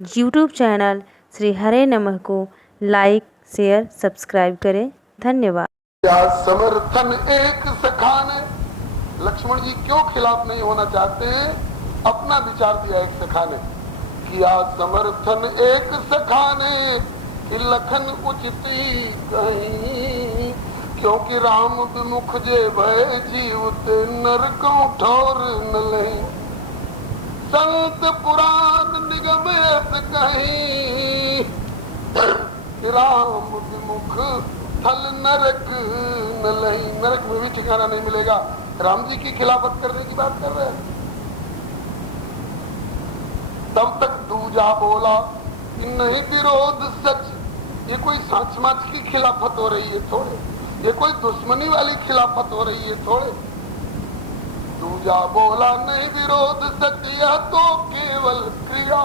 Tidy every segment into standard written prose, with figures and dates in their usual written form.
YouTube channel Shri हरे नमः को like, share, subscribe करें। धन्यवाद। समर्थन एक सखाने, लक्ष्मण जी क्यों खिलाफ नहीं होना चाहते हैं? अपना विचार दिया एक सखाने, किया समर्थन एक सखाने कि लखन उचिती कहीं, क्योंकि राम विमुख जे भय जीवत नरकों ठोर न ले। संत पुराण निगम कहीं, राम विमुख थल नरक न लही। नरक में भी ठिकाना नहीं मिलेगा। राम जी की खिलाफत करने की बात कर रहे हैं। तब तक दूजा बोला कि नहीं विरोध सच। ये कोई सांच माच की खिलाफत हो रही है थोड़े, ये कोई दुश्मनी वाली खिलाफत हो रही है थोड़े। दूजा बोला नहीं विरोध सच, यह तो केवल क्रीड़ा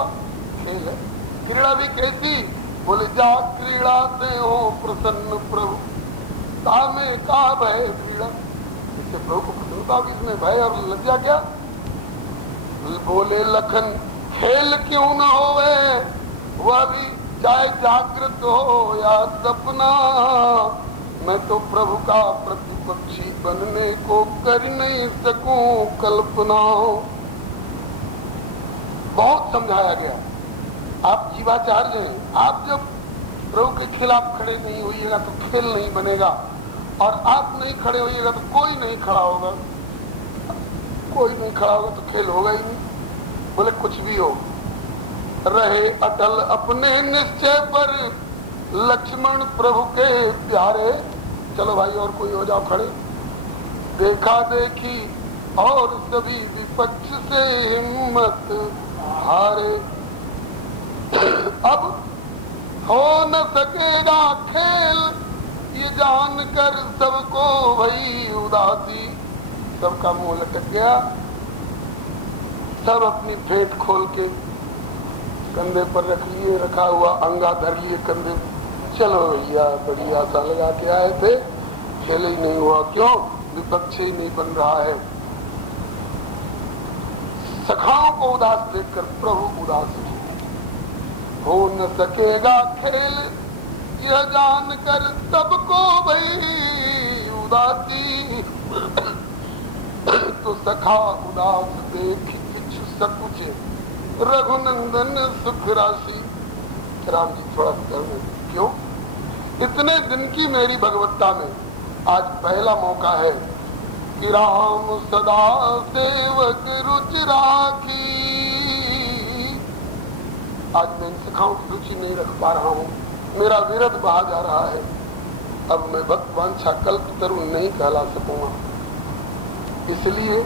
खेल है। क्रीड़ा भी कैसी? बोले जा क्रीड़ा से हो प्रसन्न प्रभु, तामे का भय क्रीड़ा। इससे प्रभु को प्रसन्नता होगी, इसमें भय और लज्जा क्या? बोले लखन खेल क्यों न होवे, वह भी चाहे जागृत हो या सपना। मैं तो प्रभु का प्रतिपक्षी बनने को कर नहीं सकूं कल्पना। बहुत समझाया गया। आप जीवाचार्य हैं, आप जब प्रभु के खिलाफ खड़े नहीं होइएगा तो खेल नहीं बनेगा, और आप नहीं खड़े होइएगा तो कोई नहीं खड़ा होगा। कोई नहीं खड़ा होगा तो खेल होगा ही नहीं। बोले कुछ भी हो, रहे अटल अपने निश्चय पर, लक्ष्मण प्रभु के प्यारे। चलो भाई और कोई हो जाओ खड़े। देखा देखी और सभी विपक्ष से हिम्मत हारे। अब हो न सकेगा खेल, ये जानकर सबको भई उदासी। सबका मुंह लटक गया। सब अपनी फेंट खोल के कंधे पर रख लिए, रखा हुआ अंगा धर लिए कंधे। चलो भैया बड़ी आशा लगा के आए थे, खेल ही नहीं हुआ। क्यों? विपक्ष ही नहीं बन रहा है। सखाओं को उदास देखकर प्रभु उदास हो न सकेगा खेल, यह जानकर सबको भई उदासी। तो सखा उदास देख किछु सकुचे, रघुनंदन सुख राशि। राम जी थोड़ा सा क्यों? इतने दिन की मेरी भगवत्ता में आज पहला मौका है कि राम सदा सेवक रुचि राखी। आज मैं इन सखाओं की रुचि नहीं रख पा रहा हूँ, मेरा विरध बहा जा रहा है। अब मैं भक्त वांछा कल्प तरुण नहीं कहला सकूंगा। इसलिए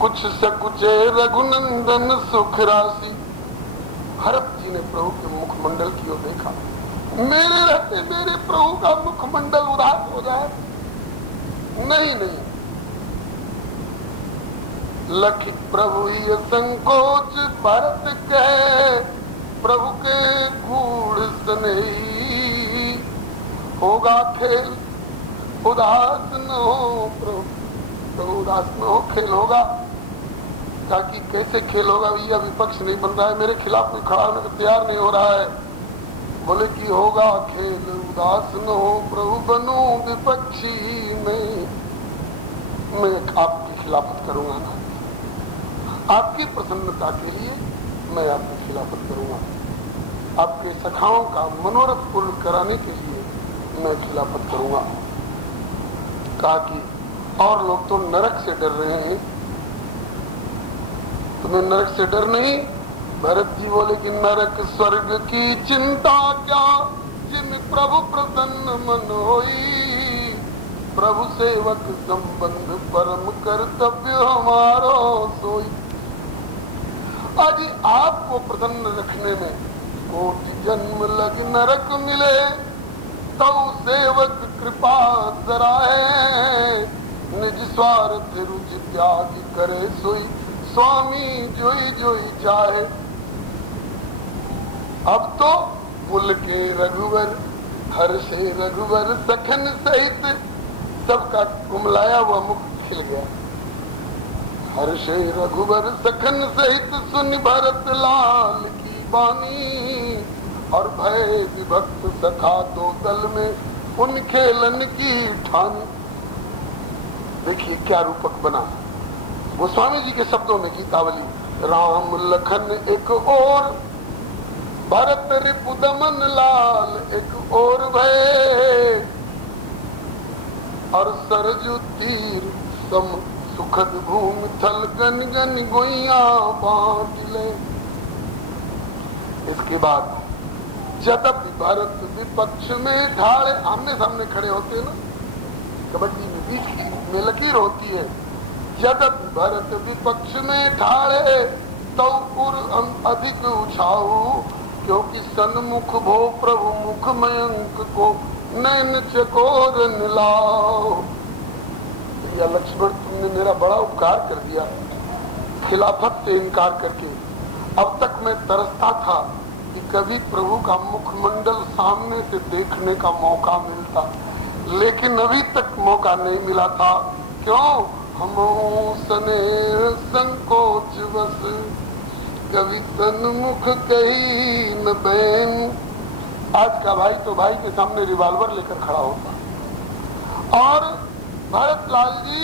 कुछ सकुचे रघुनंदन सुख राशि। भरत जी ने प्रभु के मुखमंडल की ओर देखा। मेरे रहते मेरे प्रभु का मुखमंडल उदास हो जाए? नहीं नहीं। लखी प्रभु ये संकोच भरत कहे, प्रभु के गूढ़ स्नेही। होगा खेल उदास न हो प्रभु, प्रभु उदास न हो, खेल होगा। ताकि कैसे खेल होगा भैया? विपक्ष नहीं बन रहा है, मेरे खिलाफ कोई खड़ा होने को तैयार नहीं हो रहा है। बोले कि होगा खेल उदास न हो प्रभु, बनो विपक्षी में। मैं आपकी खिलाफत करूंगा ना, आपकी प्रसन्नता के लिए मैं आपकी खिलाफत करूंगा। आपके सखाओं का मनोरथ पूर्ण कराने के लिए मैं खिलाफत करूंगा। कहा कि और लोग तो नरक से डर रहे हैं, तुम्हें नरक से डर नहीं? भरत जी बोले कि नरक स्वर्ग की चिंता क्या, जिन प्रभु प्रसन्न मन होई। प्रभु सेवक संबंध परम कर्तव्य हमारो सोई। आज आपको प्रसन्न रखने में कोटि जन्म लग नरक मिले, तो सेवक कृपा सराहे। निज स्वार्थ रुचि त्याग करे सोई, स्वामी जोई जोई चाहे। अब तो पुल के रघुवर, हर से रघुवर सखन सहित सबका कुमलाया हुआ मुख खिल गया। हर्षे रघुवर सखन सहित सुन भरत लाल की बानी, और भय विभक्त सखा दो दल में उन खेलन की ठानी। देखिए क्या रूपक बना गोस्वामी जी के शब्दों में गीतावली। राम लखन एक और, भरत रिपु दमन लाल एक और भय, और सरजू तीर सम सुखद भूमि थल गन गन गोइया बांट ले। इसके बाद यद्यपि भरत विपक्ष में ढाले, आमने सामने खड़े होते ना, कबड्डी में बीच में लकीर होती है। यद्यपि भरत विपक्ष में ढाले तो उर अधिक उछाऊ, क्योंकि सन्मुख भो प्रभु मुख मयंक को नैन चकोर निलाओ। या लक्ष्मण तुमने मेरा बड़ा उपकार कर दिया, खिलाफत से इनकार करके। अब तक मैं तरसता था कि कभी प्रभु का मुखमंडल सामने से देखने का मौका मिलता, लेकिन अभी तक मौका नहीं मिला था। क्यों? हम स्नेह संकोच बस, कभी सन्मुख कही न बैन। आज का भाई तो भाई के सामने रिवॉल्वर लेकर खड़ा होता, और भरत लाल जी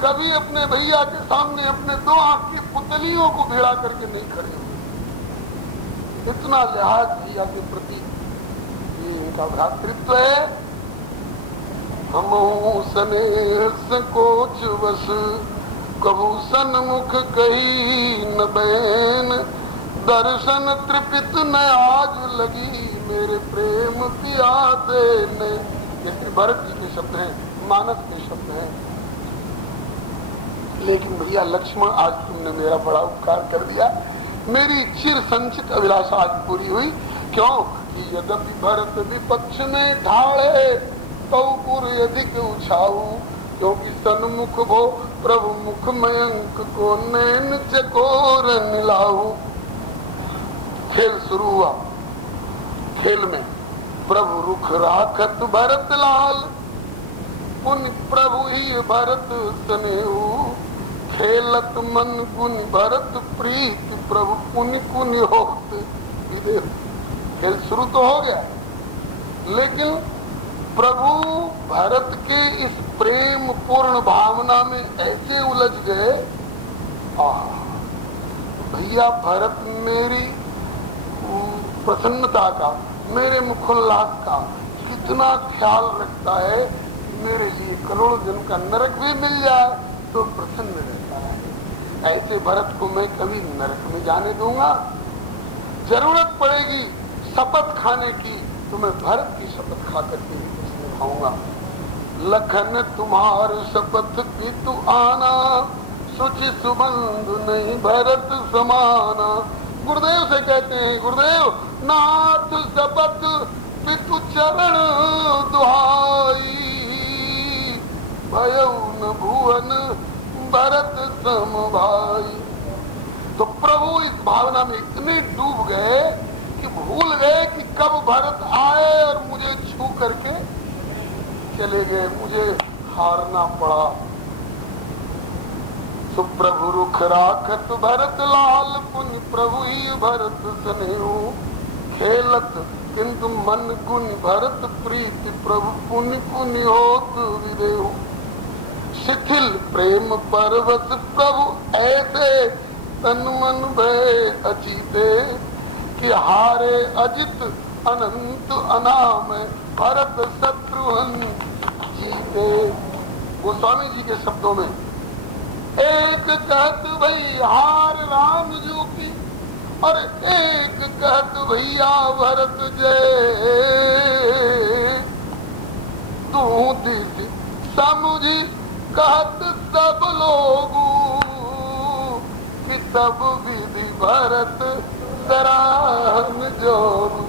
कभी अपने भैया के सामने अपने दो आंख की पुतलियों को भिड़ा करके नहीं खड़े हुए। इतना लिहाज भैया के प्रति ये इनका भ्रातृत्व है। हम स्नेह संकोच बस, कबू सन्मुख कही न बैन, दर्शन तृपित न आज लगी मेरे प्रेम प्यासे ने। ये भरत जी के शब्द हैं, मानस के शब्द हैं। लेकिन भैया लक्ष्मण, आज तुमने मेरा बड़ा उपकार कर दिया, मेरी चिर संचित अभिलाषा आज पूरी हुई। क्यों? कि यद्यपि भरत विपक्ष में ढाले तो पुर अधिक उछाऊ, क्योंकि सन्मुख भो प्रभु मुख मयंक को नैन चकोर निलाऊ। खेल शुरू हुआ। खेल में प्रभु रुख राखत भरत लाल, पुन प्रभु ही भरत स्नेहु, खेलत मन गुण भरत प्रीत, प्रभु पुनि पुनि होत विदेह। खेल शुरू तो हो गया, लेकिन प्रभु भरत के इस प्रेम पूर्ण भावना में ऐसे उलझ गए। भैया भरत मेरी प्रसन्नता का, मेरे मुखोल्लास का कितना ख्याल रखता है। मेरे लिए करोड़ जन का नरक भी मिल जाए तो प्रसन्न रहता है। ऐसे भरत को मैं कभी नरक में जाने दूंगा? जरूरत पड़ेगी शपथ खाने की तो मैं भरत की शपथ खा करके उसमें खाऊंगा। लखन तुम्हार शपथ की तू आना, सुचि सुबंधु नहीं भरत समाना। गुरुदेव से कहते हैं, गुरुदेव नाथ शपथ पितु चरण दुहाई, भयउ न भुवन भरत सम भाई। तो प्रभु इस भावना में इतने डूब गए कि भूल गए कि कब भरत आए और मुझे छू करके चले गए, मुझे हारना पड़ा। सुप्रभु रुख राखत भरत लाल, पुन प्रभु ही भरत स्नेहु, खेलत किंतु मन गुण भरत प्रीति, प्रभु पुनि पुनि होत विदेहु। शिथिल प्रेम परवश प्रभु ऐसे, तन मन भय अजीते, कि हारे अजित अनंत अनाम, भरत शत्रुघ्न जीते। गोस्वामी जी के शब्दों में, एक कहत भई हार राम जो की, और एक कहत भैया भरत जय। तू दिस समुझी कहत सब लोगू, कि तब विधि भरत सराहन जोरू।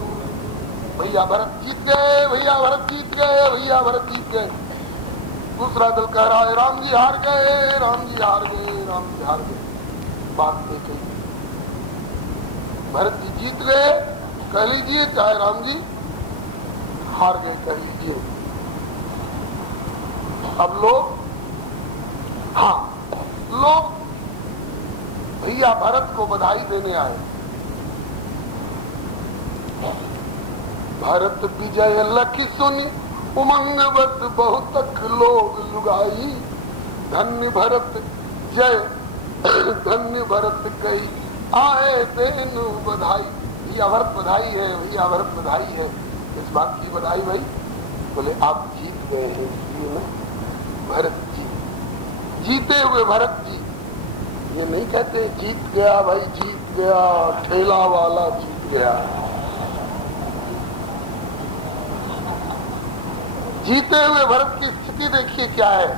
भैया भरत जीत गए, भैया भरत जीत गए, भैया भरत जीत गए। दूसरा दल कह रहा है राम जी हार गए, राम जी हार गए, राम जी हार गए। बात देखिए, भरत जी जीत गए कह लीजिए, चाहे राम जी हार गए कह लीजिए। अब लोग, हाँ लोग भैया भरत को बधाई देने आए। भरत विजय लखी सुनी उमंग बस बहुतक लोग लुगाई। धन्य भरत जय धन्य भरत कई आए देनु बधाई। भैया भरत बधाई है, भैया भरत बधाई है। इस बात की बधाई भाई, बोले आप जीत गए हैं इसलिए ना। भरत जी जीते हुए भरत जी, ये नहीं कहते जीत गया भाई, जीत गया ठेला वाला जीत गया। जीते हुए भरत की स्थिति देखिए क्या है।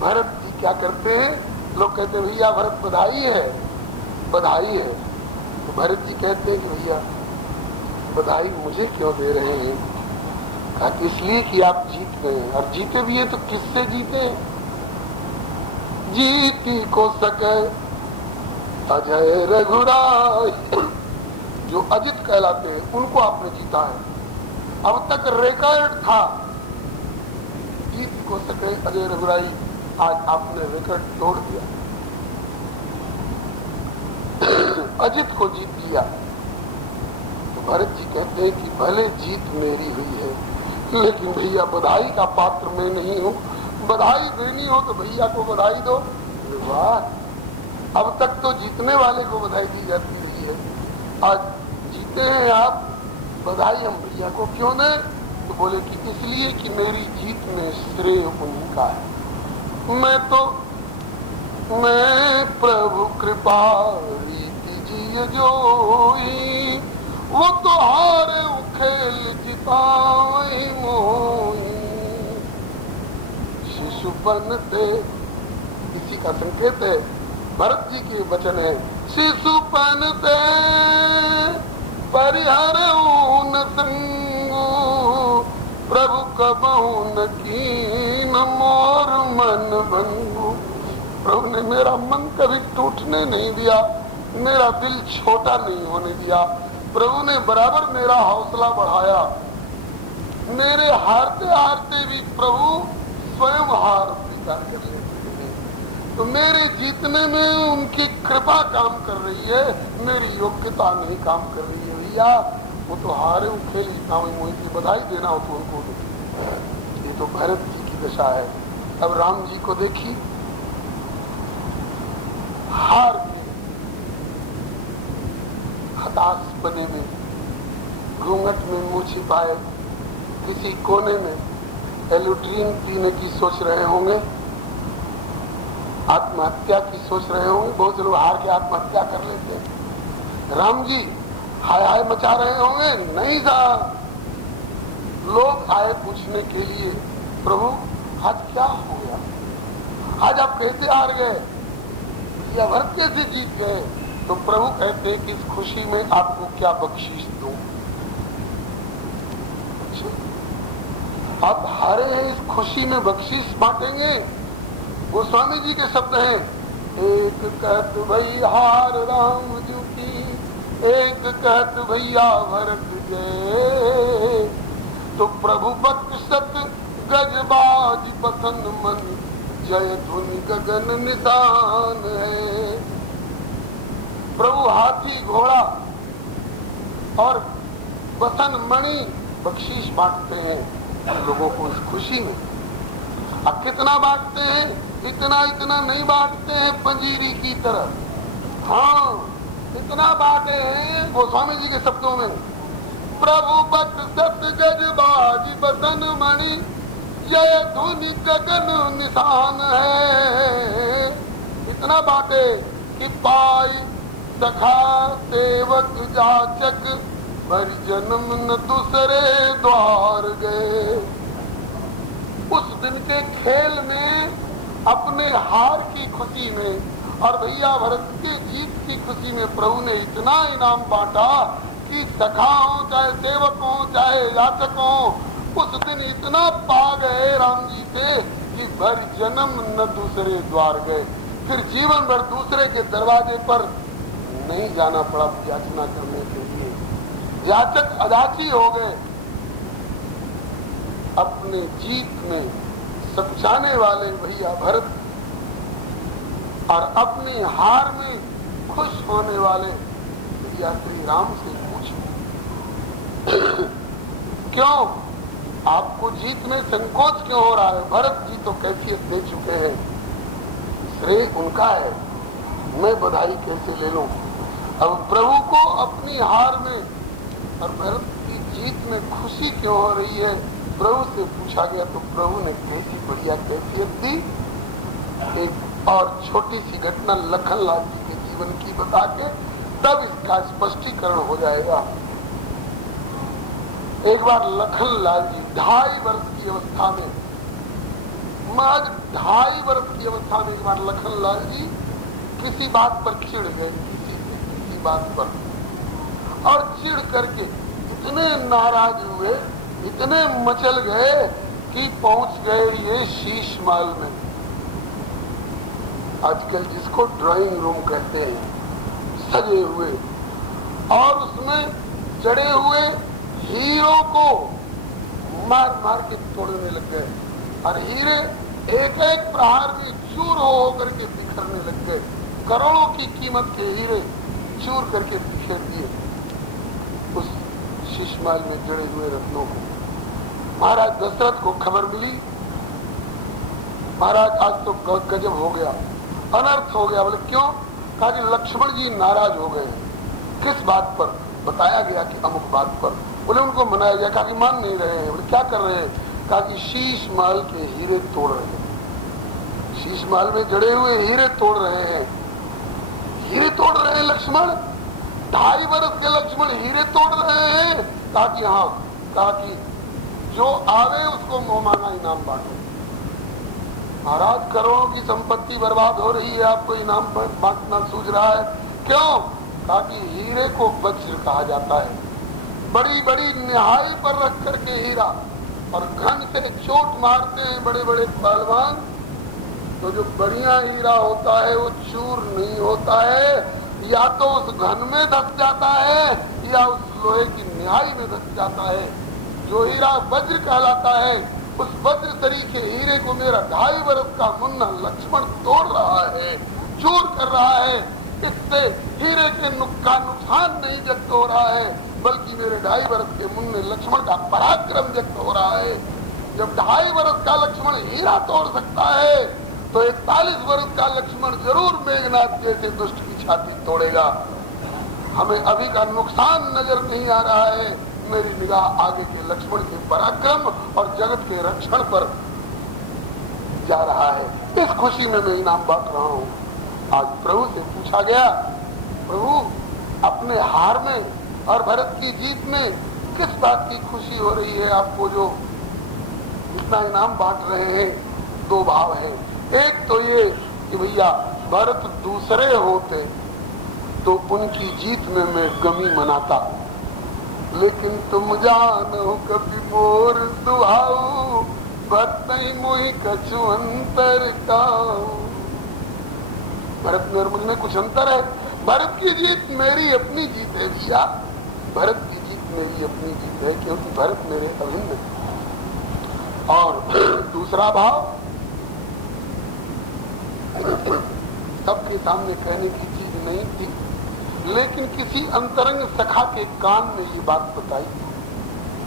भरत जी क्या करते हैं, लोग कहते हैं भैया भरत बधाई है, बधाई है। तो भरत जी कहते हैं कि भैया बधाई मुझे क्यों दे रहे हैं? कहा कि इसलिए कि आप जीत गए, और जीते भी है तो किससे जीते? जीती को सके अजय रघुराय, जो अजित कहलाते हैं उनको आपने जीता है। अब तक रिकॉर्ड था जीत को सके अजय रघुराई, आज आपने रिकॉर्ड तोड़ दिया, अजित को जीत लिया। तो भरत जी कहते हैं कि भले जीत मेरी हुई है, लेकिन भैया बधाई का पात्र मैं नहीं हूँ। बधाई देनी हो तो भैया को बधाई दो। वाह, अब तक तो जीतने वाले को बधाई दी जाती रही है, आज जीते हैं आप, बधाई हम भैया को क्यों दें? तो बोले कि इसलिए कि मेरी जीत में श्रेय उन्हीं का है। मैं प्रभु कृपा रीति जिय जोई, वो तो हारे खेल जिताई मोई। शिशुपन ते, इसी का संकेत है, भरत जी के वचन है। शिशुपन ते परिहर न संगु, प्रभु कबहु न कीन मोर मन भंगु। प्रभु ने मेरा मन कभी टूटने नहीं दिया, मेरा दिल छोटा नहीं होने दिया। प्रभु ने बराबर मेरा हौसला बढ़ाया। मेरे हारते हारते भी प्रभु स्वयं हार स्वीकार कर लेते हैं। तो मेरे जीतने में उनकी कृपा काम कर रही है, मेरी योग्यता नहीं काम कर रही है। भैया वो तो हारे खेल जीता हुई, मोहित की बधाई देना हो तो उनको दो। ये तो भरत जी की दशा है। अब राम जी को देखिए, हार के हताश बने में, घूंघट में मुंह छिपाए किसी कोने में एल्यूड्रीन पीने की सोच रहे होंगे, आत्महत्या की सोच रहे होंगे। बहुत से लोग हार के आत्महत्या कर लेते हैं। राम जी हाय हाय मचा रहे होंगे, नहीं साहब। लोग आए पूछने के लिए, प्रभु आज क्या हो गया, आज आप कैसे हार गए, या भरत कैसे जीत गए? तो प्रभु कहते हैं कि इस खुशी में आपको क्या बख्शीश दूं। आप हारे हैं, इस खुशी में बख्शीश बांटेंगे। गोस्वामी जी के शब्द हैं, एक कहत भई हार राम जी की, एक कहत भैया भरत गए। तो प्रभु बख्शत गजबाज बसन मन, जय धुनि गगन निशान है। प्रभु हाथी घोड़ा और बसन मणि बख्शीश बांटते हैं लोगों को इस खुशी में। अब कितना बांटते हैं? इतना इतना नहीं बांटते हैं पंजीरी की तरह। हाँ, इतना बांटे हैं गोस्वामी जी के शब्दों में, प्रभु बख्शत गजबाज बसन मणि, जय धुनि गगन निशान है। इतना बांटे कि पाई सखा सेवक जाचक, भर जन्म न दूसरे द्वार गए। उस दिन के खेल में, अपने हार की खुशी में और भैया भरत के जीत की खुशी में प्रभु ने इतना इनाम बांटा कि सखा हो चाहे सेवक हो चाहे याचक हो, उस दिन इतना पा गए राम जी से कि भर जन्म न दूसरे द्वार गए। फिर जीवन भर दूसरे के दरवाजे पर नहीं जाना पड़ा याचना करने के लिए। याचक अदाची हो गए। अपने जीत में सचाने वाले भैया भरत और अपनी हार में खुश होने वाले या श्री राम से पूछो क्यों आपको जीत में संकोच क्यों हो रहा है? भरत जी तो कैफियत दे चुके हैं, श्रेय उनका है, मैं बधाई कैसे ले लूं? अब प्रभु को अपनी हार में और भरत की जीत में खुशी क्यों हो रही है, प्रभु से पूछा गया तो प्रभु ने कैसी बढ़िया कैफियत दी। एक और छोटी सी घटना लखनलाल जी के जीवन की बता के तब इसका स्पष्टीकरण हो जाएगा। एक बार लखनलाल जी 2.5 वर्ष की अवस्था में, महज 2.5 वर्ष की अवस्था में एक बार लखनलाल जी किसी बात पर चिढ़ गए, किसी बात पर, और चिढ़ करके इतने नाराज हुए, इतने मचल गए कि पहुंच गए ये शीशमाल में, आजकल जिसको ड्राइंग रूम कहते हैं, सजे हुए, और उसमें जड़े हुए हीरो को मार मार के तोड़ने लग गए और हीरे एक एक प्रहार में चूर हो करके बिखरने लग गए। करोड़ों की कीमत के हीरे चूर करके बिखेर दिए उस शीशमाल में जड़े हुए रत्नों को। महाराज दशरथ को खबर मिली, महाराज आज तो गजब हो गया, अनर्थ हो गया। बोले क्यों? कहा कि लक्ष्मण जी नाराज हो गए हैं। किस बात पर? बताया गया कि अमुक बात पर। बोले उनको मनाया गया, कहा कि मान नहीं रहे हैं। बोले क्या कर रहे हैं? कहा कि शीशमाल के हीरे तोड़ रहे हैं, शीशमाल में जड़े हुए हीरे तोड़ रहे हैं। हीरे तोड़ रहे हैं लक्ष्मण? 2.5 वर्ष के लक्ष्मण हीरे तोड़ रहे हैं? कहा कि हाँ। कहा कि जो आवे उसको मोहमाना इनाम बांटे। महाराज करोड़ों की संपत्ति बर्बाद हो रही है, आपको इनाम बांटना सूझ रहा है, क्यों? कहा कि हीरे को वज्र कहा जाता है, बड़ी बड़ी निहाई पर रख करके हीरा, और घन से चोट मारते हैं बड़े बड़े पहलवान तो जो बढ़िया हीरा होता है वो चूर नहीं होता है, या तो उस घन में धस जाता है या उस लोहे की निहाई में धस जाता है। जो हीरा वज्र कहलाता है, उस वज्र तरीके हीरे को मेरा 2.5 वर्ष का मुन्ना लक्ष्मण तोड़ रहा है, चूर कर रहा है। इससे हीरे के का नुकसान नहीं व्यक्त हो रहा है, बल्कि मेरे 2.5 वर्ष के मुन्ने लक्ष्मण का पराक्रम व्यक्त हो रहा है। जब 2.5 वर्ष का लक्ष्मण हीरा तोड़ सकता है तो 41 वर्ष का लक्ष्मण जरूर मेघनाथ जैसे दुष्ट की छाती तोड़ेगा। हमें अभी का नुकसान नजर नहीं आ रहा है, मेरी निगाह आगे के लक्ष्मण के पराक्रम और जगत के रक्षण पर जा रहा है। इस खुशी में मैं इनाम बांट रहा हूँ। आज प्रभु से पूछा गया, प्रभु अपने हार में और भरत की जीत में किस बात की खुशी हो रही है आपको, जो इतना इनाम बांट रहे हैं? 2 भाव है। एक तो ये कि भैया भरत दूसरे होते तो उनकी जीत में मैं गमी मनाता, लेकिन तुम जानो कभी मोर सुहाऊ, भरत मोहि कछु अंतर काऊ। भरत में और मुझ में कुछ अंतर है। भरत की जीत मेरी अपनी जीत है भैया, भरत की जीत मेरी अपनी जीत है, क्योंकि भरत मेरे अभिन्न है। और दूसरा भाव सबके सामने कहने की चीज नहीं थी, लेकिन किसी अंतरंग सखा के कान में ये बात बताई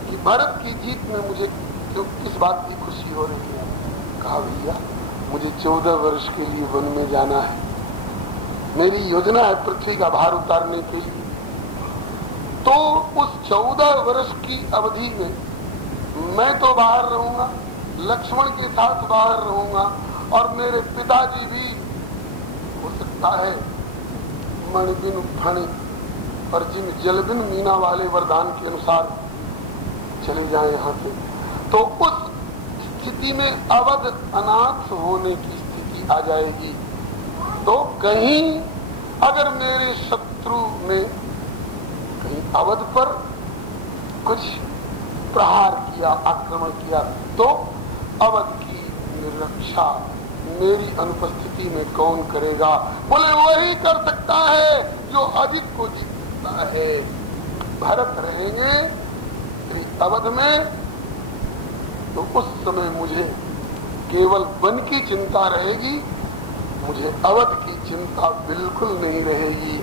कि भरत की जीत में मुझे किस बात की खुशी हो रही है। कहा भैया मुझे 14 वर्ष के लिए वन में जाना है, मेरी योजना है पृथ्वी का भार उतारने के लिए। तो उस 14 वर्ष की अवधि में मैं तो बाहर रहूंगा, लक्ष्मण के साथ बाहर रहूंगा, और मेरे पिताजी भी हो सकता है मणि बिन फणि और जिन जल बिन मीना वाले वरदान के अनुसार चले जाए यहाँ से। तो उस स्थिति में अवध अनाथ होने की स्थिति आ जाएगी। तो कहीं अगर मेरे शत्रु ने कहीं अवध पर कुछ प्रहार किया, आक्रमण किया, तो अवध की रक्षा मेरी अनुपस्थिति में कौन करेगा? बोले वही कर सकता है जो अधिक को जीतता है। भरत रहेंगे अवध में तो उस समय मुझे केवल वन की चिंता रहेगी, मुझे अवध की चिंता बिल्कुल नहीं रहेगी।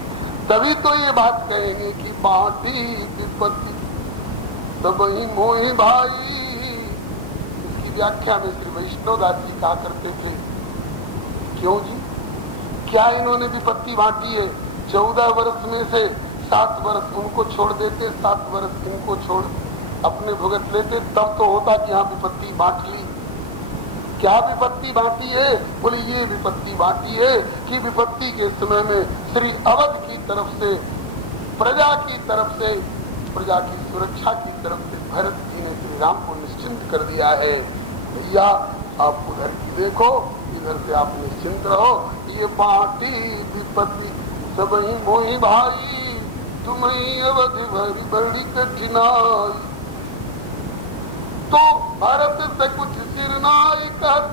तभी तो ये बात कहेंगे कि बाटी विपत्ति सब ही मोहि भाई। इसकी व्याख्या में श्री वैष्णवदास जी कहा करते थे, क्यों जी, क्या इन्होंने विपत्ति बांटी है? 14 वर्ष में से 7 वर्ष उनको छोड़ देते, 7 वर्ष इनको छोड़ अपने भुगत लेते, तब तो होता कि हाँ विपत्ति बांट ली। क्या विपत्ति बांटी है? बोले ये विपत्ति बांटी है कि विपत्ति के समय में श्री अवध की तरफ से, प्रजा की तरफ से, प्रजा की सुरक्षा की तरफ से भरत जी ने श्री राम को निश्चिंत कर दिया है। भैया आप उधर की देखो, इधर से आप निश्चिंत रहो। ये बाटी विपत्ति सब ही मोहि भाई, तुम्हें अवध भरी बड़ी कठिनाई। तो भारत से कुछ सिरनाई कहत,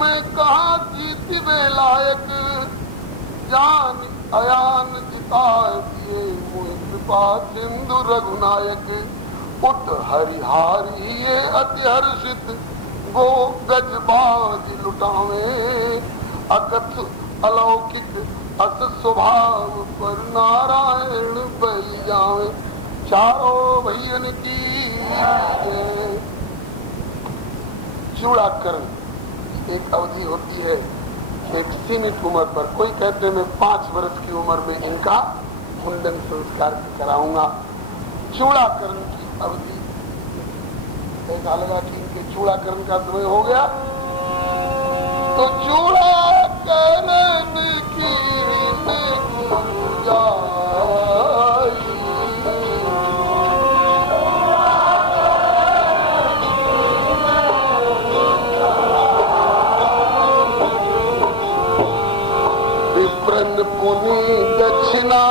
मैं कहा जीत वे लायक, जान अयान जिताए दिए मोहि कृपा सिंधु रघुनायक। उठ हरिहारी ये अति हर्षित, गो गजबाज लुटावे, अकथ अलौकिक अस स्वभाव पर नारायण बलि जावे। चारों भैयन की चूड़ाकरण एक अवधि होती है, एक सीमित उम्र पर। कोई कहते मैं 5 वर्ष की उम्र में इनका मुंडन संस्कार कराऊंगा। चूड़ाकरण की अवधि, ऐसा लगा कि इनके चूड़ाकरण का समय हो गया, तो चूड़ाकरण की विप्रन पुनि दक्षिणा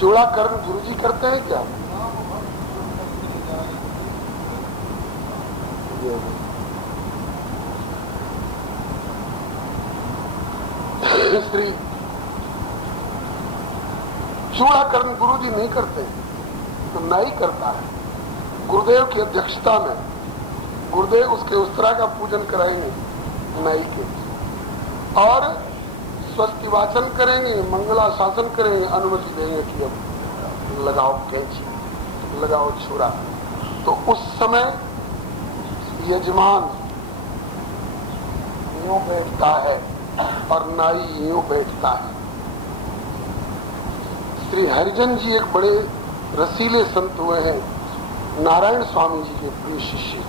चूड़ाकरण गुरु जी करते हैं क्या? श्री चूड़ाकरण गुरु जी नहीं करते, तो नाई करता है गुरुदेव की अध्यक्षता में। गुरुदेव उसके उस्तरा का पूजन कराएंगे नाई के, और स्वस्ति वाचन करेंगे, मंगला शासन करेंगे, अनुमति देंगे कि अब लगाओ कैंची, लगाओ छुरा। तो उस समय यजमान यूं बैठता है और नाई यूं बैठता है। श्री हरिजन जी एक बड़े रसीले संत हुए हैं, नारायण स्वामी जी के प्रिय शिष्य।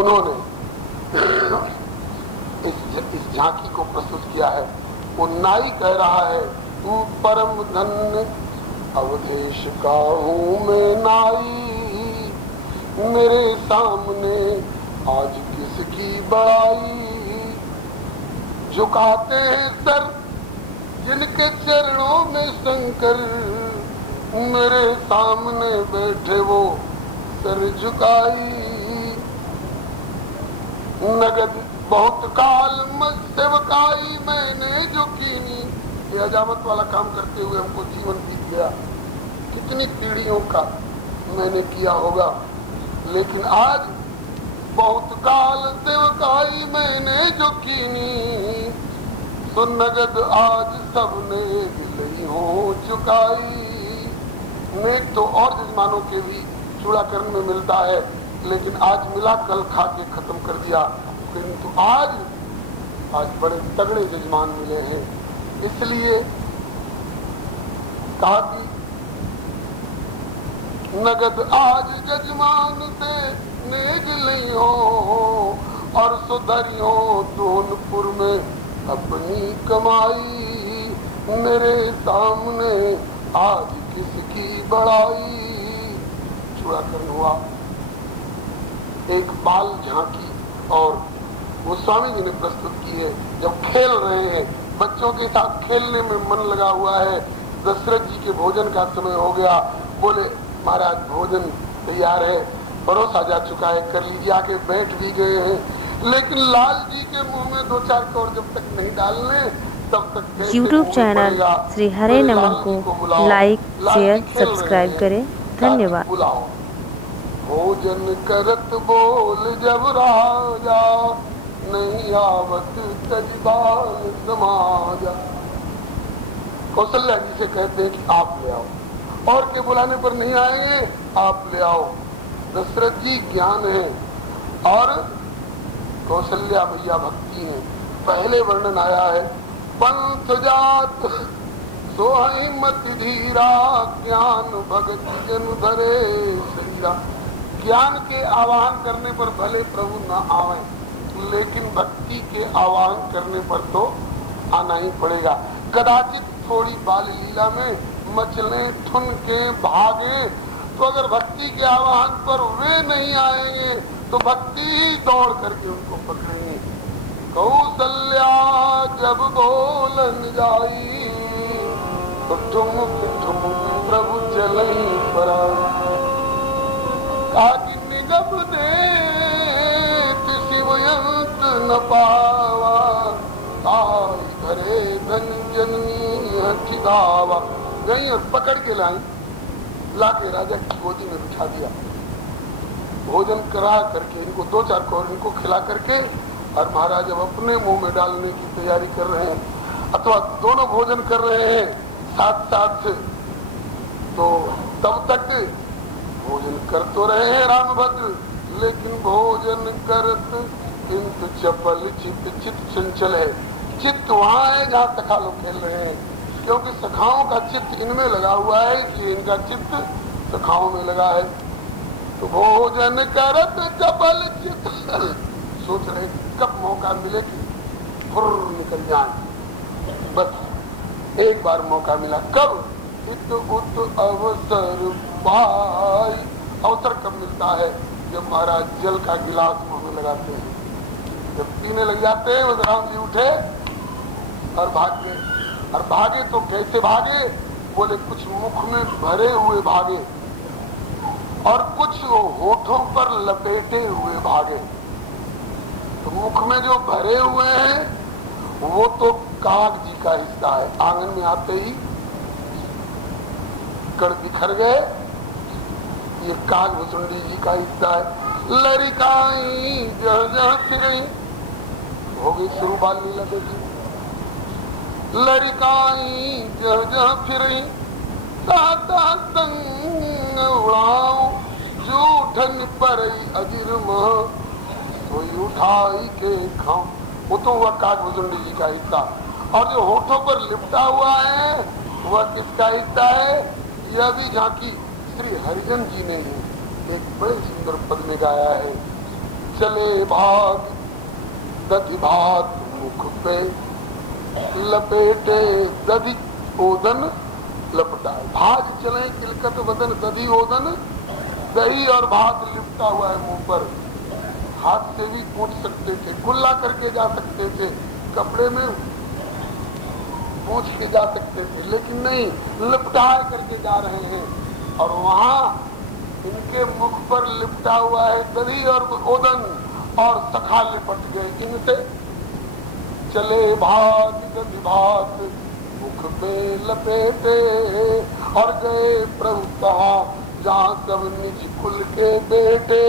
उन्होंने इस झांकी को प्रस्तुत किया है। वो नाई कह रहा है, तू परम धन्य अवधेश का हूँ मैं नाई, मेरे सामने आज किसकी बड़ाई। झुकाते हैं सर जिनके चरणों में शंकर, मेरे सामने बैठे वो सर झुकाई। नगद बहुत काल सेवकाई मैंने जो कीनी, ये अजामत वाला काम करते हुए हमको जीवन बीत गया, कितनी पीढ़ियों का मैंने किया होगा, लेकिन आज बहुत काल सेवकाई मैंने जो कीनी, तो नगद आज सबने गिलई हो चुकाई। नेक तो और जजमानों के भी चूड़ाकरण में मिलता है, लेकिन आज मिला, कल खा के खत्म कर दिया। किंतु आज बड़े तगड़े जजमान मिले हैं, इसलिए कहा कि नगद आज जजमान से नेग लई हो, और सुधरियो दोनपुर में अपनी कमाई। मेरे सामने आज किसकी बड़ाई। चूड़ाकरण हुआ, एक बाल झांकी और वो स्वामी जी ने प्रस्तुत की है। जब खेल रहे हैं, बच्चों के साथ खेलने में मन लगा हुआ है। दशरथ जी के भोजन का समय हो गया, बोले महाराज भोजन तैयार है, परोसा जा चुका है, कर लीजिए। आके बैठ भी गए हैं, लेकिन लाल जी के मुंह में 2-4 कौर जब तक नहीं डालने, तब तक कैसे यूट्यूब मुंह चैनल पड़ेगा। श्री हरे मेरे नमः लाल को जी को बुलाओ, लाइक लाल शेयर जी खेल रहे सब्सक्राइब हैं, करें। लाल जी धन्यवाद। बुलाओ। भोजन करत बोल जब राजा, नहीं आवत तजबान समाजा। कौशल्या जी से कहते हैं कि आप ले आओ, और के बुलाने पर नहीं आएंगे, आप ले आओ। दशरथ जी ज्ञान है और कौशल्या मैया भक्ति है। पहले वर्णन आया है, पंथ जात सोहई मत धीरा, ज्ञान भगत जन धरे शरीरा। ज्ञान के आवाहन करने पर भले प्रभु न आवे, लेकिन भक्ति के आवाहन करने पर तो आना ही पड़ेगा। कदाचित थोड़ी बाल लीला में मचले ठुनके भागे, तो अगर भक्ति के आवाहन पर वे नहीं आएंगे तो भक्ति ही दौड़ करके उनको पकड़ेंगे। कौशल्या जब बोलन जाई, तो ठुमुक ठुमुक प्रभु चलई परा। काकी निगम दे शिवयंत न पावा, ताई घरे धन जननी हठी गावा। गई और पकड़ के लाई, लाके राजा की गोदी में बिठा दिया। भोजन करा करके इनको 2-4 कौर इनको खिला करके, और महाराज अब अपने मुंह में डालने की तैयारी कर रहे हैं, अथवा दोनों भोजन कर रहे हैं साथ साथ। तो तब तक भोजन कर तो रहे हैं रामभद्र, लेकिन भोजन करत किंतु चपल चित चित चंचल है। चित्त वहाँ है जहाँ सखा लोग खेल रहे हैं, क्योंकि सखाओं का चित्त इनमें लगा हुआ है, इसलिए इनका चित्त सखाओं में लगा है। तो भोजन करत चपल चित सोच रहे कब मौका मिले कि फुर निकल जाए। बस एक बार मौका मिला, कब? इत उत अवसर पाई। अवसर कब मिलता है? जब महाराज जल का गिलास मुंह में लगाते हैं, जब पीने लग जाते हैं, वो राम जी उठे और भाग गए। और भागे तो कैसे भागे? बोले कुछ मुख में भरे हुए भागे और कुछ वो होठों पर लपेटे हुए भागे। तो मुख में जो भरे हुए हैं वो तो काग जी का हिस्सा है। आंगन में आते ही कड़ बिखर गए, ये काग भुसुंडी जी का हिस्सा है। लड़काई जहाँ फिर हो गई शुरू बाल लीला देखी। लड़काई जहाँ फिर ताता संग उड़ाओ, जूठन पर अजिर मह सोई उठाई के खाओ। वो तो हुआ काग भुसुंडी जी का हिस्सा। और जो होठों पर लिपटा हुआ है वह किसका हिस्सा है? यह भी झांकी श्री हरिजन जी ने ही एक बड़े सुंदर पद में गाया है। चले भाग दधि भात मुख पे, लपेटे दधि ओदन लपटाए। भाग चले तिलकत बदन दधि ओदन, दही और भात लिपटा हुआ है मुंह पर। हाथ से भी पूछ सकते थे, कुल्ला करके जा सकते थे, कपड़े में पूछ के जा सकते थे, लेकिन नहीं, लिपटा करके जा रहे हैं। और वहां इनके मुख पर लिपटा हुआ है दही और ओदन, और सखा लिपट गए इनसे। चले भात दधि भात मुख पे लपेटे, और गए प्रभु कहा जहाँ सब निज कुल के बेटे।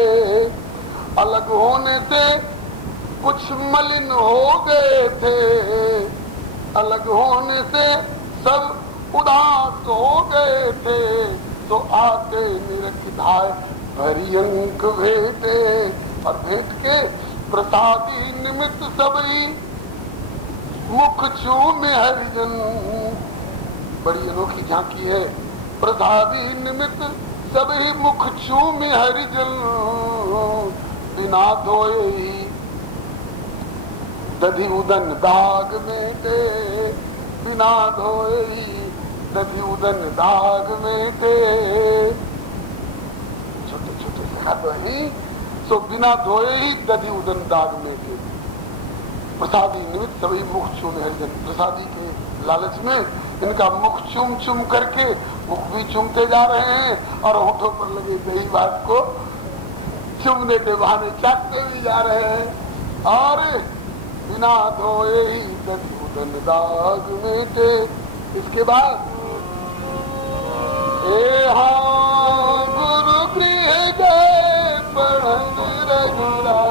अलग होने से कुछ मलिन हो गए थे, अलग होने से सब उदास हो गए थे। तो आते निरखिधाय भरियंक भेटे, और भेंट के प्रसादी निमित्त सभी मुख चूमे हरिजन। बड़ी अनोखी झांकी है। प्रसादी निमित्त सभी मुख चूमे हरिजन, बिना धोए ही दधि उदन दाग मेटे, बिना धोए ही दधि उदन दाग मेटे। छोटे छोटे सखा तो ही, सो बिना धोए ही दधि उदन दाग मेटे। प्रसादी निमित्त सभी मुख चूमे हरिजन। प्रसादी के लालच में इनका मुख चूम चूम करके मुख भी चूमते जा रहे हैं, और होठों पर लगे दही भात को चूमने के बहाने चाटते भी जा रहे हैं। और बिना धोए ही दधि बंधन दाग मेटे। इसके बाद हाँ गुरु गृह गए पढ़न रघुरा,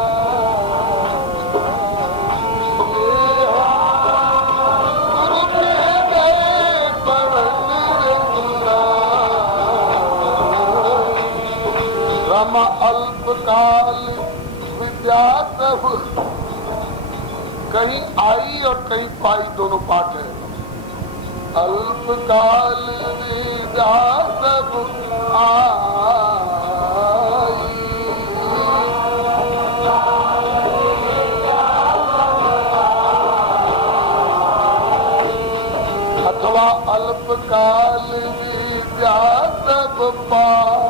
गुरु गृह गए पढ़न रघुरा। राम अल्पकाल विद्या सब, कहीं आई और कहीं पाई, दोनों पाठ है। अल्पकाल विद्या सब आई, अथवा अल्पकाल विद्या सब पाई।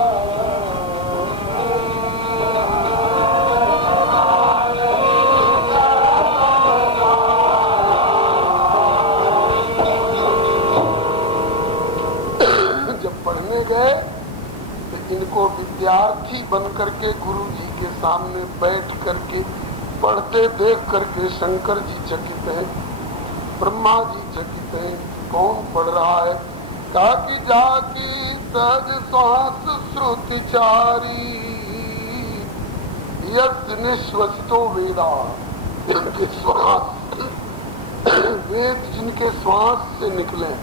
पढ़ने गए तो इनको विद्यार्थी बन करके गुरु जी के सामने बैठ करके पढ़ते देख करके शंकर जी चकित हैं, ब्रह्मा जी चकित हैं। कौन पढ़ रहा है? कहा कि जाकी सहज श्वास श्रुतिचारी, यस्य निश्वसितो वेदा। इनके श्वास, वेद जिनके श्वास से निकले,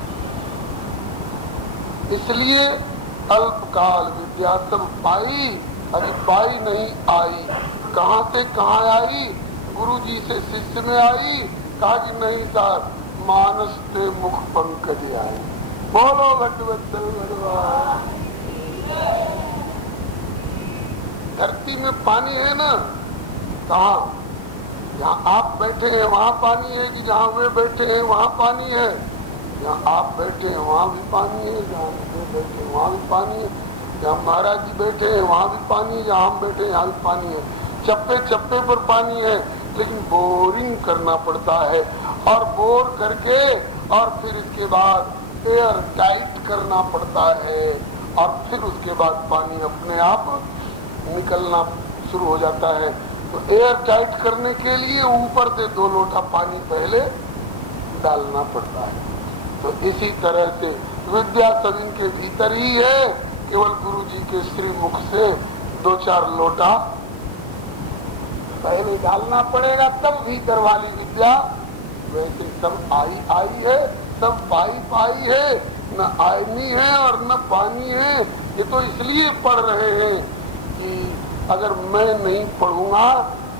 इसलिए अल्पकाल विद्या सब पाई, अभी पाई नहीं आई। कहाँ से कहाँ आई? गुरु जी से शिष्य में आई। कहा कि नहीं साहब, मानस से मुख पंकज आई। बोलो घटवत्सल भगवान। धरती में पानी है ना, कहाँ? जहाँ आप बैठे हैं वहाँ पानी है, कि जहाँ वे बैठे हैं वहाँ पानी है? जहाँ आप बैठे हैं वहाँ भी पानी है, जहाँ वे बैठे हैं वहाँ भी पानी है, जहाँ महाराज जी बैठे हैं वहाँ भी पानी है, जहाँ हम बैठे हैं यहाँ भी पानी है। चप्पे चप्पे पर पानी है, लेकिन बोरिंग करना पड़ता है, और बोर करके और फिर इसके बाद एयर टाइट करना पड़ता है, और फिर उसके बाद पानी अपने आप निकलना शुरू हो जाता है। तो एयर टाइट करने के लिए ऊपर से 2 लोटा पानी पहले डालना पड़ता है। तो इसी तरह से विद्या सब इनके भीतर ही है, केवल गुरु जी के श्री मुख से 2-4 लोटा पहले डालना पड़ेगा, तब भीतर वाली विद्या। वैसे सब आई है, सब पाई है, न आईनी है और न पानी है। ये तो इसलिए पढ़ रहे हैं कि अगर मैं नहीं पढ़ूंगा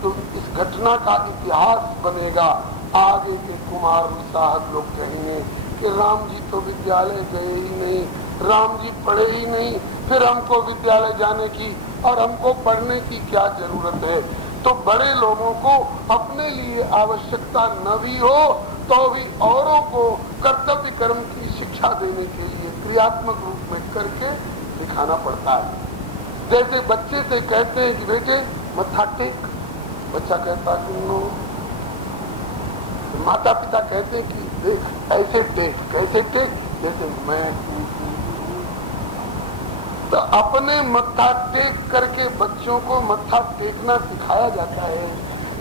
तो इस घटना का इतिहास बनेगा। आगे के कुमार साहब लोग कहेंगे कि राम जी तो विद्यालय गए ही नहीं, राम जी पढ़े ही नहीं, फिर हमको विद्यालय जाने की और हमको पढ़ने की क्या जरूरत है। तो बड़े लोगों को अपने लिए आवश्यकता न भी हो तो भी औरों को कर्तव्य कर्म की शिक्षा देने के लिए क्रियात्मक रूप में करके दिखाना पड़ता है। जैसे बच्चे से कहते हैं कि बेटे मत्था टेक, बच्चा कहता कि नो। माता पिता कहते हैं कि देख ऐसे टेक, कैसे टेक? जैसे मैं। तो अपने मत्था टेक करके बच्चों को मत्था टेकना सिखाया जाता है।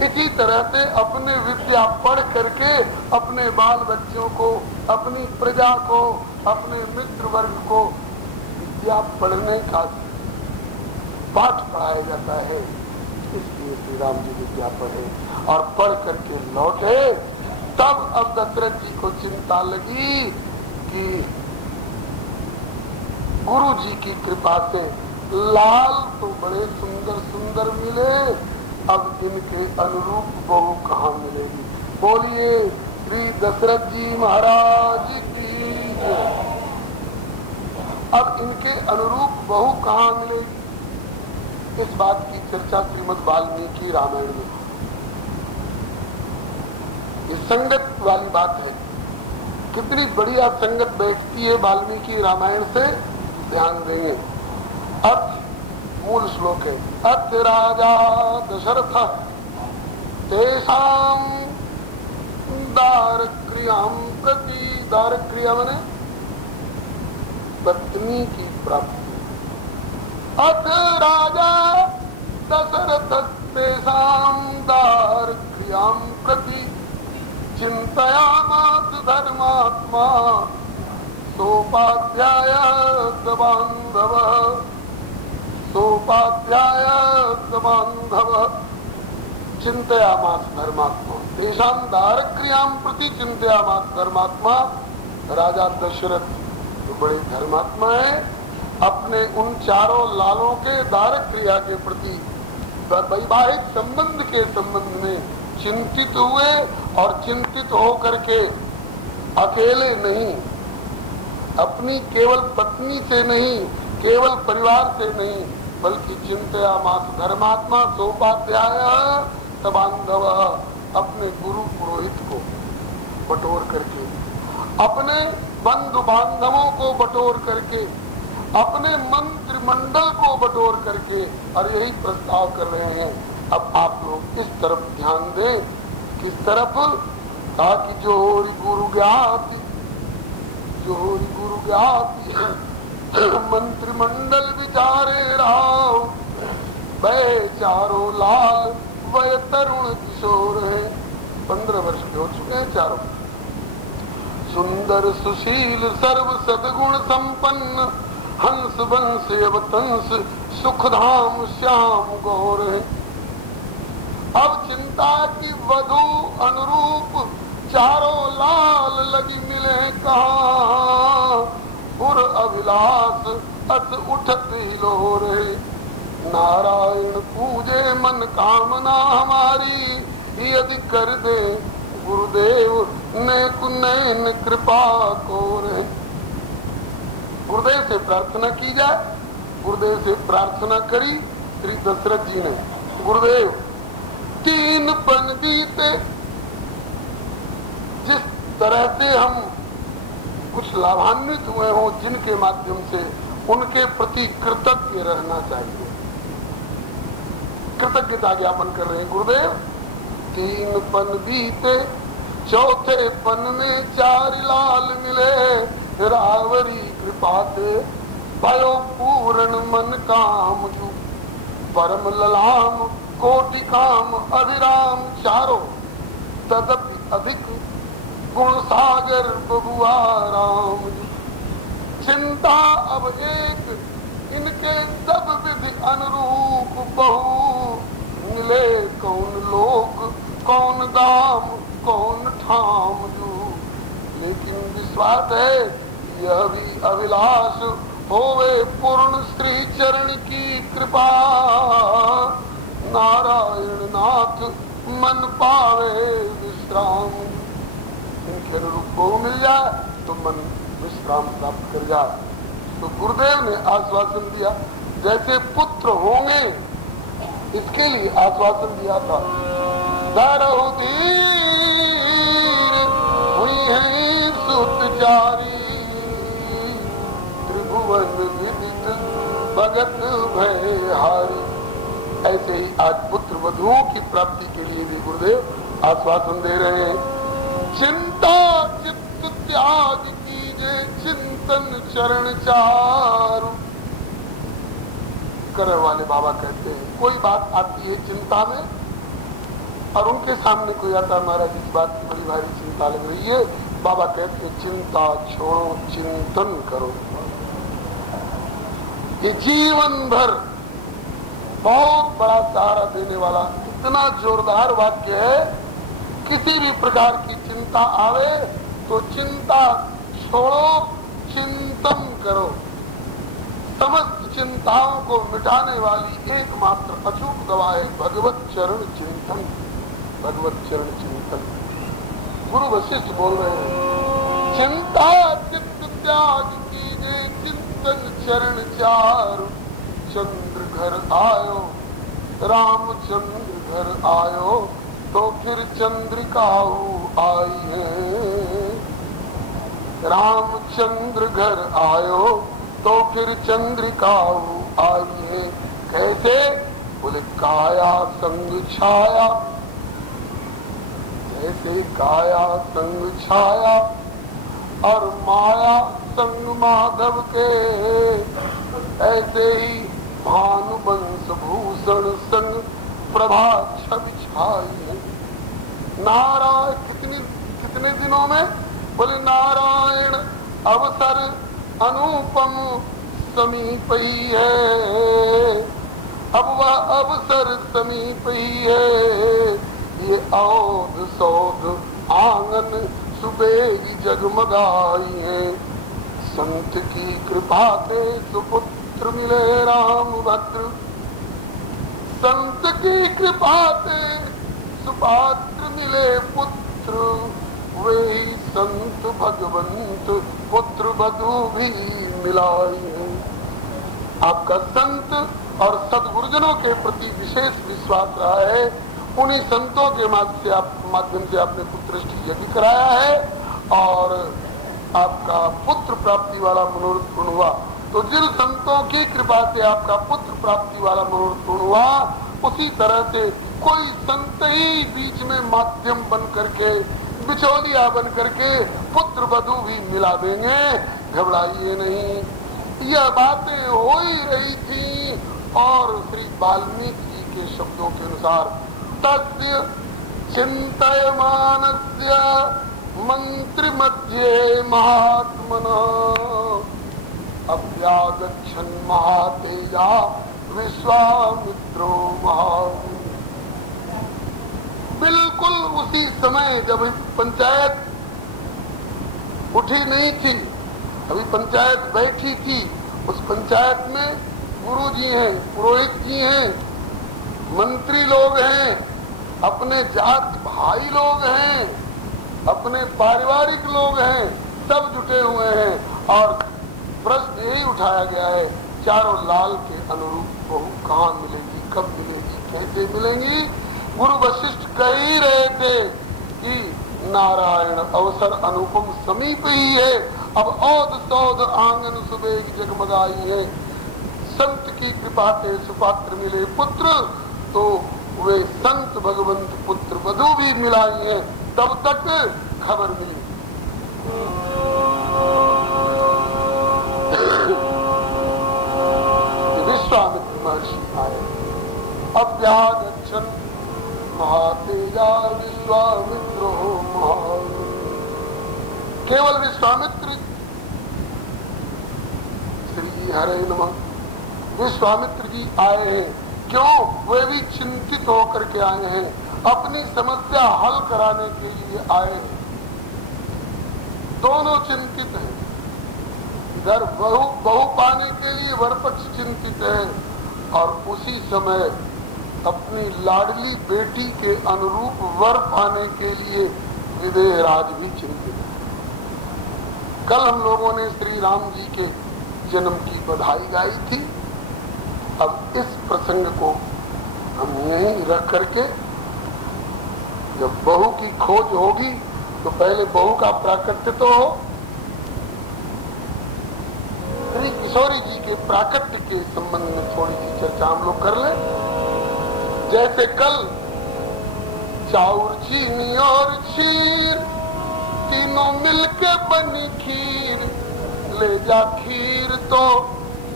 इसी तरह से अपने विद्या पढ़ करके अपने बाल बच्चों को, अपनी प्रजा को, अपने मित्र वर्ग को विद्या पढ़ने का पाठ पढ़ाया जाता है। इसलिए श्री राम जी विद्या पढ़े और पढ़ करके लौटे। तब अब दशरथ जी को चिंता लगी कि गुरु जी की कृपा से लाल तो बड़े सुंदर सुंदर मिले, अब इनके अनुरूप बहू कहाँ मिलेगी। बोलिए श्री दशरथ जी महाराज की। अब इनके अनुरूप बहू कहाँ मिलेगी, इस बात की चर्चा श्रीमद् वाल्मीकि रामायण में। ये संगत वाली बात है, कितनी बढ़िया संगत बैठती है वाल्मीकि रामायण से, ध्यान देंगे। अर्थ मूल श्लोक है, अथ राजा दशरथ तेषां दारक्रियां प्रति, दारक्रिया माने पत्नी की प्राप्ति। अथ राजा दशरथ तेषां दारक्रियां प्रति, चिंतयामास धर्मात्मा सोपाध्याय बांधव सोपाध्याय बांधव चिंतयामास धर्मात्मा तेषां दारक्रियां प्रति चिंतयामास धर्मात्मा। राजा दशरथ जो बड़े धर्मात्मा है, अपने उन चारों लालों के दारक क्रिया के प्रति वैवाहिक संबंध के संबंध में चिंतित हुए और चिंतित होकर के अकेले नहीं, अपनी केवल पत्नी से नहीं, केवल परिवार से नहीं, बल्कि चिंतयामास धर्मात्मा सोपाध्याय बांधव अपने गुरु पुरोहित को बटोर करके, अपने बंधु बांधवों को बटोर करके, अपने मंत्रिमंडल को बटोर करके, और यही प्रस्ताव कर रहे हैं। अब आप लोग इस तरफ ध्यान दें। किस तरफ? ताकि जोरी गुरु ज्ञाति, जोरी गुरु ज्ञाति मंत्रिमंडल विचारे राव, वह चारों लाल वह तरुण किशोर है। 15 वर्ष के हो चुके हैं चारों। सुंदर सुशील सर्व सद्गुण संपन्न, हंस वंश अवतंस सुखधाम श्याम गौर है। अब चिंता की वधु अनुरूप चारों लाल लगी मिले कहाँ, पुर अभिलाष अस उठत हिलोर है। नारायण पूजे मन कामना हमारी, यदि कर दे गुरुदेव ने कुनैन कृपा कोर है। गुरुदेव से प्रार्थना की जाए। गुरुदेव से प्रार्थना करी श्री दशरथ जी ने। गुरुदेव 3 पन बीते, जिस तरह से हम कुछ लाभान्वित हुए हों, जिनके माध्यम से उनके प्रति कृतज्ञ रहना चाहिए, कृतज्ञता ज्ञापन कर रहे हैं। गुरुदेव 3 पन बीते, चौथे पन में 4 लाल मिले, रावरी कृपा से भयो पूर्ण मन काम जू, परम ललाम कोटि काम अभिराम चारों, तदपि अधिक गुण सागर बबुआ राम जू। चिंता अब एक इनके सब विधि अनुरूप बहु, मिले कौन लोक कौन दाम कौन ठाम जू। लेकिन विश्वास है यह भी अभिलाष होवे पूर्ण श्री चरण की कृपा, नारायण नाथ मन पावे विश्राम। इनके अनुरूप बहु मिल जाए तो मन विश्राम प्राप्त कर जाए। तो गुरुदेव ने आश्वासन दिया, जैसे पुत्र होंगे इसके लिए आश्वासन दिया था। दारहु धीर हुई है सुत जारी, त्रिभुवन विदित भगत भयहारी। ऐसे ही आज पुत्र वधुओं की प्राप्ति के लिए भी गुरुदेव आश्वासन दे रहे हैं। चिंता चित्त त्याग कीजे, चिंतन चरण चारु। करर वाले बाबा कहते हैं कोई बात आती है चिंता में और उनके सामने कोई आता, महाराज इस बात की बड़ी भारी चिंता लग रही है, बाबा कहते हैं चिंता छोड़ो चिंतन करो। ये जीवन भर बहुत बड़ा सहारा देने वाला इतना जोरदार वाक्य है। किसी भी प्रकार की चिंता आवे तो चिंता छोड़ो चिंतन करो। समस्त चिंताओं को मिटाने वाली एकमात्र अचूक दवा है भगवत चरण चिंतन। भगवत चरण चिंतन। गुरु वशिष्ठ बोल रहे हैं, चिंता चित्त त्याग कीजे, चिंतन चरण चारु। चंद्र घर आयो रामचंद्र घर आयो, तो फिर चंद्रिका आई है। रामचंद्र घर आयो तो फिर चंद्रिका आई है। कैसे? बोले काया संग छाया, जैसे काया संग छाया और माया संग माधव के, ऐसे ही भानुवंश भूषण संग प्रभा छवि छाई है। नारायण कितने दिनों में? बोले नारायण अवसर अनुपम समीप ही है, अब वह अवसर समीप ही है, ये औध सौध आंगन सुबेगी जगमगाई है, संत की कृपा से सुपुत्र मिले राम भद्र, संत की कृपा से सुपात्र मिले पुत्र, वे ही संत भगवंत पुत्र वधु भी मिलाई है। आपका संत और सद्गुरुजनों के प्रति विशेष विश्वास रहा है, उन्हीं संतों के माध्यम से आपने पुत्रष्टि यज्ञ कराया है और आपका पुत्र प्राप्ति वाला मनोरथ पूर्ण हुआ। तो जिन संतों की कृपा से आपका पुत्र प्राप्ति वाला मनोरथ पूर्ण हुआ, उसी तरह से कोई संत ही बीच में माध्यम बन करके, बिचौलिया बन करके पुत्र वधु भी मिला देंगे, घबराइए नहीं। यह बातें हो ही रही थी और श्री वाल्मीकि जी के शब्दों के अनुसार तस्य चिंतयमानस्य मंत्री मध्ये महात्मना अभ्यागच्छन् महातेजा विश्वामित्रो महामुनि। बिल्कुल उसी समय जब पंचायत उठी नहीं थी, अभी पंचायत बैठी थी, उस पंचायत में गुरु जी हैं, पुरोहित जी हैं, मंत्री लोग हैं, अपने जात भाई लोग हैं, अपने पारिवारिक लोग हैं, सब जुटे हुए हैं और प्रश्न यही उठाया गया है, चारों लाल के अनुरूप बहू कहाँ मिलेगी, कब मिलेगी, कैसे मिलेंगी। गुरु वशिष्ठ कह ही रहे थे कि नारायण अवसर अनुपम समीप ही है, अब औध सौध आंगन सुबेग जगमगाई है, संत की कृपा से सुपात्र मिले पुत्र, तो वे संत भगवंत पुत्र वधु भी मिलाई है, तब तक खबर मिली। विश्वामित्र महर्षि आए, अभ्यागच्छन् महातेजा विश्वामित्रो महामुनि। केवल विश्वामित्र, श्री हरे नमः, विश्वामित्र जी आए हैं। क्यों? वे भी चिंतित होकर के आए हैं, अपनी समस्या हल कराने के लिए आए हैं। दोनों चिंतित हैं, घर बहू पाने के लिए वर पक्ष चिंतित है और उसी समय अपनी लाडली बेटी के अनुरूप वर पाने के लिए विदेह राज भी चिंतित है। कल हम लोगों ने श्री राम जी के जन्म की बधाई गाई थी। अब इस प्रसंग को हम यहीं रख करके, जब बहू की खोज होगी तो पहले बहू का प्राकट्य तो हो। श्री किशोरी जी के प्राकट्य के संबंध में थोड़ी सी चर्चा हम लोग कर लें। जैसे कल चाउर चीनी और खीर तीनों मिलके बनी खीर, ले जा खीर तो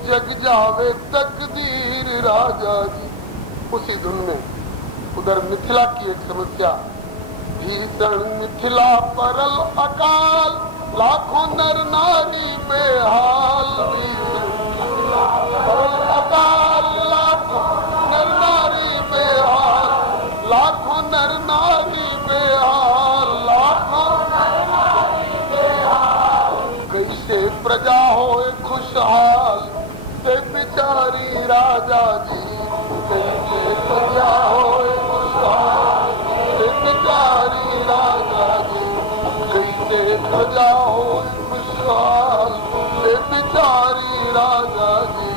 जग जावे तकदीर राजा जी। उसी धुन में उधर मिथिला की एक समस्या, भीषण मिथिला परल अकाल, लाखों नर नारी बेहाल, परल अकाल लाखों नर नारी बेहाल, लाखों नर नारी बेहाल, लाखों नर नारी बेहाल, कैसे प्रजा होए खुशहाल, ते बिचारी राजा जी, कैसे प्रजा होए खुशहाल, ते बिचारी राजा जी, कैसे प्रजा होए खुशहाल, ते बिचारी राजा जी,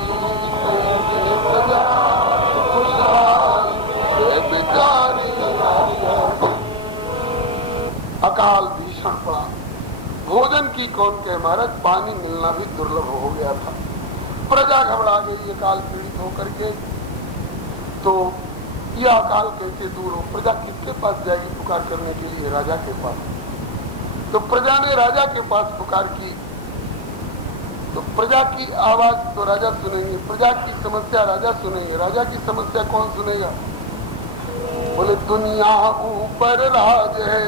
कैसे प्रजा खुशहाल, ते बिचारी राजा जी। अकाल भीषण पड़ा, भोजन की कौन कहे महाराज, पानी मिलना भी दुर्लभ हो गया था। प्रजा घबरा गई अकाल पीड़ित होकर के। तो यह अकाल कैसे दूर हो, प्रजा किसके पास जाएगी पुकार करने के लिए? राजा के पास। तो प्रजा ने राजा के पास पुकार की, तो प्रजा की आवाज तो राजा सुनेंगे, प्रजा की समस्या राजा सुनेंगे। राजा की समस्या कौन सुनेगा? बोले दुनिया ऊपर राज है,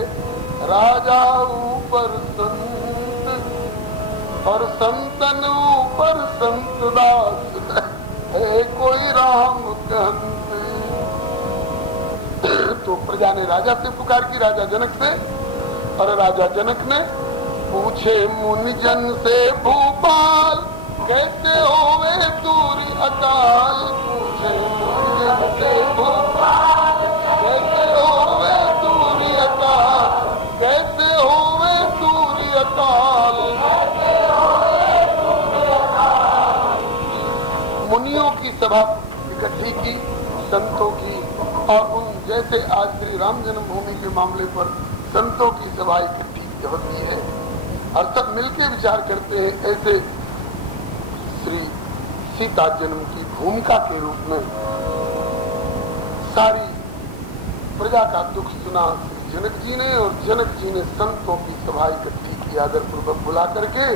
राजा ऊपर संत और संतन ऊपर संत दास है कोई राम कहंत। तो प्रजा ने राजा से पुकार की, राजा जनक से, और राजा जनक ने पूछे मुनिजन से भूपाल कैसे होवे दूरी अकाल। पूछे मुनिजन से भूपाल कैसे होवे दूरी अकाल, कैसे होवे दूरी अकाल। मुनियों की सभा इकट्ठी की, संतों की, और उन जैसे आज श्री राम जन्मभूमि के मामले पर संतों की सभा इकट्ठी होती है और सब मिलके विचार करते हैं, ऐसे श्री सीता जन्म की भूमिका के रूप में सारी प्रजा का दुख सुना श्री जनक जी ने, और जनक जी ने संतों की सभा इकट्ठी की आदर पूर्वक बुला करके,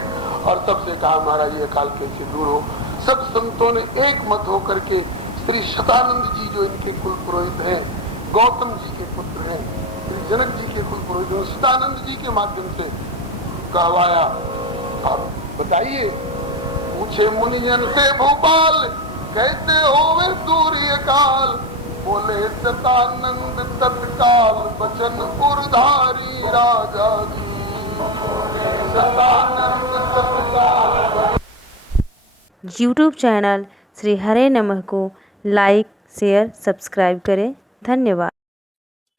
और सबसे कहा महाराज ये अकाल कैसे दूर हो। सब संतों ने एक मत होकर के श्री शतानंद जी जो इनके कुल पुरोहित हैं, गौतम जी के पुत्र हैं, श्री जनक जी के कुल पुरोहित हैं, शतानंद जी के माध्यम से कहवाया। आप बताइए, पूछे मुनिजन से भूपाल कैसे होवे दूरी अकाल। बोले शतानंद तत्काल बचन पुरधारी राजा जी। शतानंद तत्काल। यूट्यूब चैनल श्री हरे नमः को लाइक, शेयर, सब्सक्राइब करें। धन्यवाद।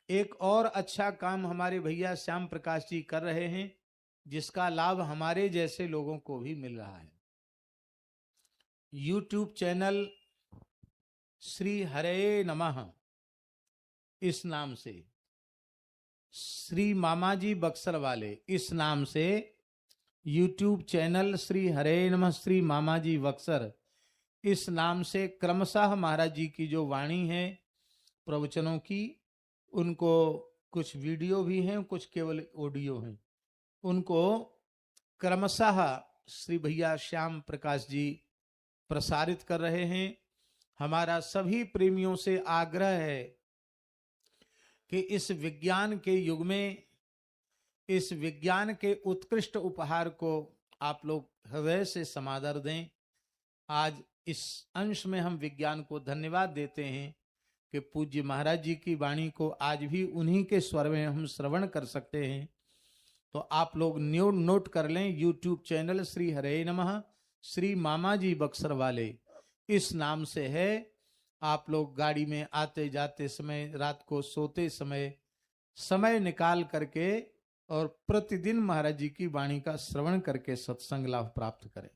एक और अच्छा काम हमारे भैया श्याम प्रकाश जी कर रहे हैं, जिसका लाभ हमारे जैसे लोगों को भी मिल रहा है। यूट्यूब चैनल श्री हरे नमः इस नाम से, श्री मामाजी बक्सर वाले इस नाम से यूट्यूब चैनल श्री हरे नमः श्री मामाजी बक्सर इस नाम से क्रमशः महाराज जी की जो वाणी है प्रवचनों की, उनको कुछ वीडियो भी हैं, कुछ केवल ऑडियो हैं, उनको क्रमशः श्री भैया श्याम प्रकाश जी प्रसारित कर रहे हैं। हमारा सभी प्रेमियों से आग्रह है कि इस विज्ञान के युग में इस विज्ञान के उत्कृष्ट उपहार को आप लोग हृदय से समादर दें। आज इस अंश में हम विज्ञान को धन्यवाद देते हैं कि पूज्य महाराज जी की वाणी को आज भी उन्हीं के स्वर में हम श्रवण कर सकते हैं। तो आप लोग नोट कर लें, यूट्यूब चैनल श्री हरे नमः श्री मामाजी बक्सर वाले इस नाम से है। आप लोग गाड़ी में आते जाते समय, रात को सोते समय निकाल करके और प्रतिदिन महाराज जी की वाणी का श्रवण करके सत्संग लाभ प्राप्त करें।